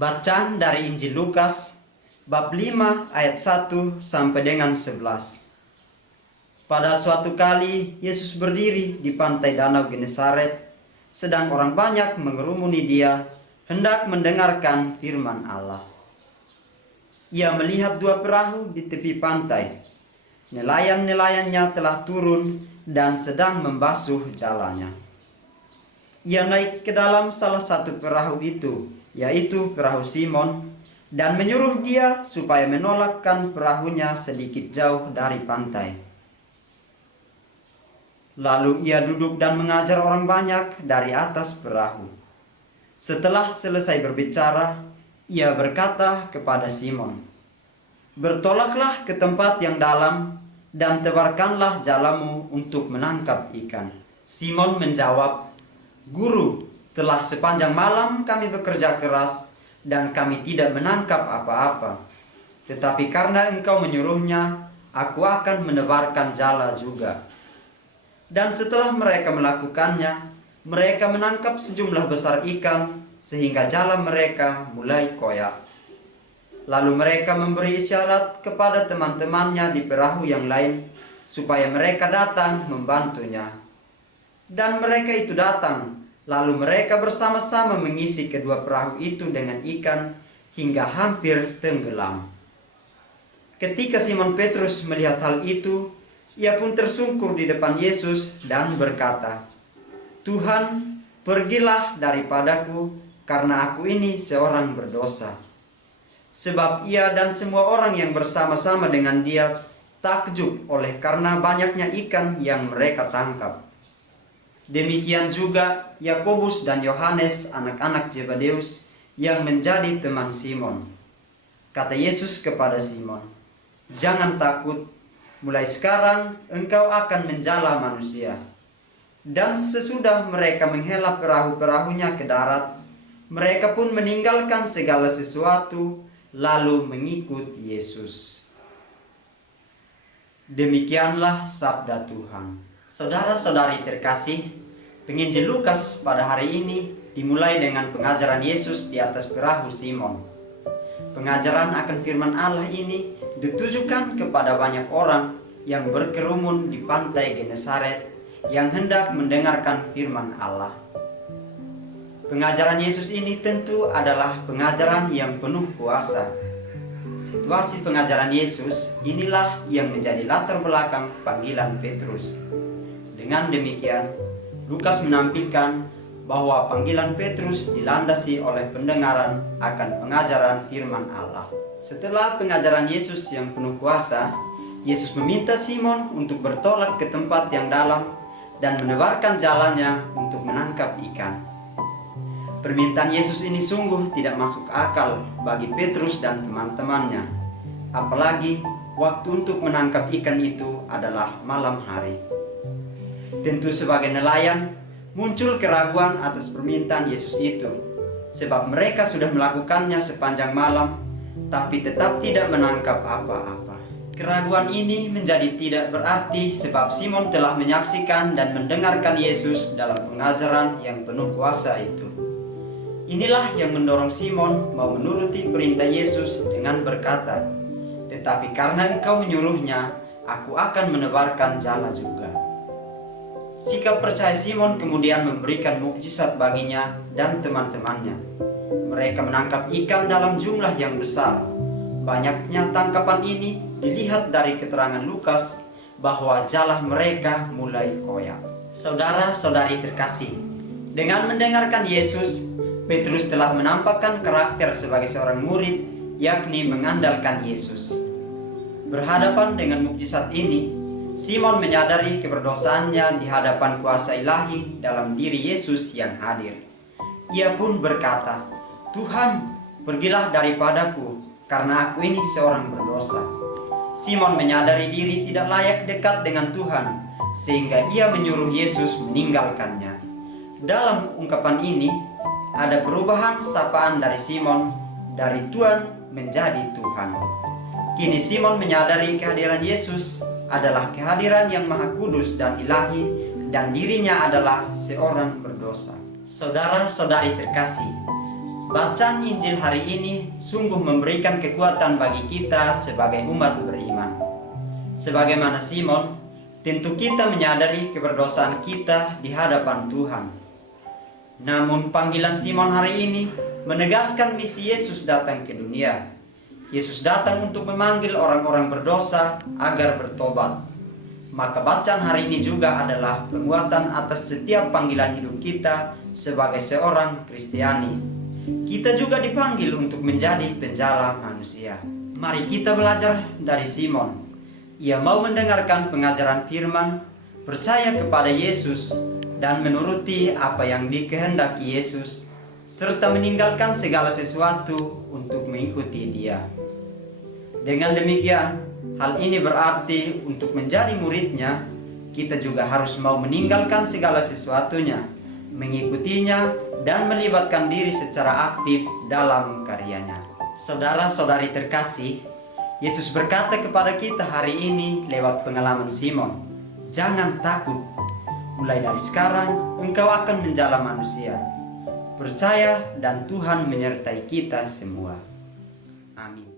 Bacaan dari Injil Lukas bab 5 ayat 1 sampai dengan 11. Pada suatu kali Yesus berdiri di pantai Danau Genesaret, sedang orang banyak mengerumuni Dia hendak mendengarkan firman Allah. Ia melihat dua perahu di tepi pantai. Nelayan-nelayannya telah turun dan sedang membasuh jalannya. Ia naik ke dalam salah satu perahu itu, yaitu perahu Simon, dan menyuruh dia supaya menolakkan perahunya sedikit jauh dari pantai. Lalu ia duduk dan mengajar orang banyak dari atas perahu. Setelah selesai berbicara, ia berkata kepada Simon, "Bertolaklah ke tempat yang dalam dan tebarkanlah jalamu untuk menangkap ikan." Simon menjawab, "Guru, telah sepanjang malam kami bekerja keras dan kami tidak menangkap apa-apa. Tetapi karena Engkau menyuruhnya, aku akan menebarkan jala juga." Dan setelah mereka melakukannya, mereka menangkap sejumlah besar ikan sehingga jala mereka mulai koyak. Lalu mereka memberi isyarat kepada teman-temannya di perahu yang lain supaya mereka datang membantunya. Dan mereka itu datang. Lalu mereka bersama-sama mengisi kedua perahu itu dengan ikan hingga hampir tenggelam. Ketika Simon Petrus melihat hal itu, ia pun tersungkur di depan Yesus dan berkata, "Tuhan, pergilah daripadaku, karena aku ini seorang berdosa." Sebab ia dan semua orang yang bersama-sama dengan dia takjub oleh karena banyaknya ikan yang mereka tangkap. Demikian juga Yakobus dan Yohanes, anak-anak Zebedeus, yang menjadi teman Simon. Kata Yesus kepada Simon, "Jangan takut, mulai sekarang engkau akan menjala manusia." Dan sesudah mereka menghela perahu-perahunya ke darat, mereka pun meninggalkan segala sesuatu, lalu mengikut Yesus. Demikianlah sabda Tuhan. Saudara-saudari terkasih, penginjil Lukas pada hari ini dimulai dengan pengajaran Yesus di atas perahu Simon. Pengajaran akan firman Allah ini ditujukan kepada banyak orang yang berkerumun di pantai Genesaret yang hendak mendengarkan firman Allah. Pengajaran Yesus ini tentu adalah pengajaran yang penuh kuasa. Situasi pengajaran Yesus inilah yang menjadi latar belakang panggilan Petrus. Dengan demikian, Lukas menampilkan bahwa panggilan Petrus dilandasi oleh pendengaran akan pengajaran firman Allah. Setelah pengajaran Yesus yang penuh kuasa, Yesus meminta Simon untuk bertolak ke tempat yang dalam dan menebarkan jalannya untuk menangkap ikan. Permintaan Yesus ini sungguh tidak masuk akal bagi Petrus dan teman-temannya. Apalagi waktu untuk menangkap ikan itu adalah malam hari. Tentu sebagai nelayan, muncul keraguan atas permintaan Yesus itu, sebab mereka sudah melakukannya sepanjang malam, tapi tetap tidak menangkap apa-apa. Keraguan ini menjadi tidak berarti sebab Simon telah menyaksikan dan mendengarkan Yesus dalam pengajaran yang penuh kuasa itu. Inilah yang mendorong Simon mau menuruti perintah Yesus dengan berkata, "Tetapi karena Engkau menyuruhnya, aku akan menebarkan jala juga." Sikap percaya Simon kemudian memberikan mukjizat baginya dan teman-temannya. Mereka menangkap ikan dalam jumlah yang besar. Banyaknya tangkapan ini dilihat dari keterangan Lukas bahwa jala mereka mulai koyak. Saudara-saudari terkasih, dengan mendengarkan Yesus, Petrus telah menampakkan karakter sebagai seorang murid, yakni mengandalkan Yesus. Berhadapan dengan mukjizat ini, Simon menyadari keberdosaannya di hadapan kuasa ilahi dalam diri Yesus yang hadir. Ia pun berkata, "Tuhan, pergilah daripadaku, karena aku ini seorang berdosa." Simon menyadari diri tidak layak dekat dengan Tuhan, sehingga ia menyuruh Yesus meninggalkannya. Dalam ungkapan ini, ada perubahan sapaan dari Simon, dari Tuhan menjadi Tuhan. Kini Simon menyadari kehadiran Yesus adalah kehadiran yang maha kudus dan ilahi, dan dirinya adalah seorang berdosa. Saudara-saudari terkasih, Bacaan Injil hari ini sungguh memberikan kekuatan bagi kita sebagai umat beriman. Sebagaimana Simon, tentu kita menyadari keberdosaan kita di hadapan Tuhan. Namun panggilan Simon hari ini menegaskan misi Yesus datang ke dunia. Yesus datang untuk memanggil orang-orang berdosa agar bertobat. Maka bacaan hari ini juga adalah penguatan atas setiap panggilan hidup kita sebagai seorang Kristiani. Kita juga dipanggil untuk menjadi penjala manusia. Mari kita belajar dari Simon. Ia mau mendengarkan pengajaran firman, percaya kepada Yesus, dan menuruti apa yang dikehendaki Yesus, serta meninggalkan segala sesuatu untuk mengikuti Dia. Dengan demikian, hal ini berarti untuk menjadi muridnya, kita juga harus mau meninggalkan segala sesuatunya, mengikutinya, dan melibatkan diri secara aktif dalam karyanya. Saudara-saudari terkasih, Yesus berkata kepada kita hari ini lewat pengalaman Simon, jangan takut, mulai dari sekarang engkau akan menjala manusia. Percaya dan Tuhan menyertai kita semua. Amin.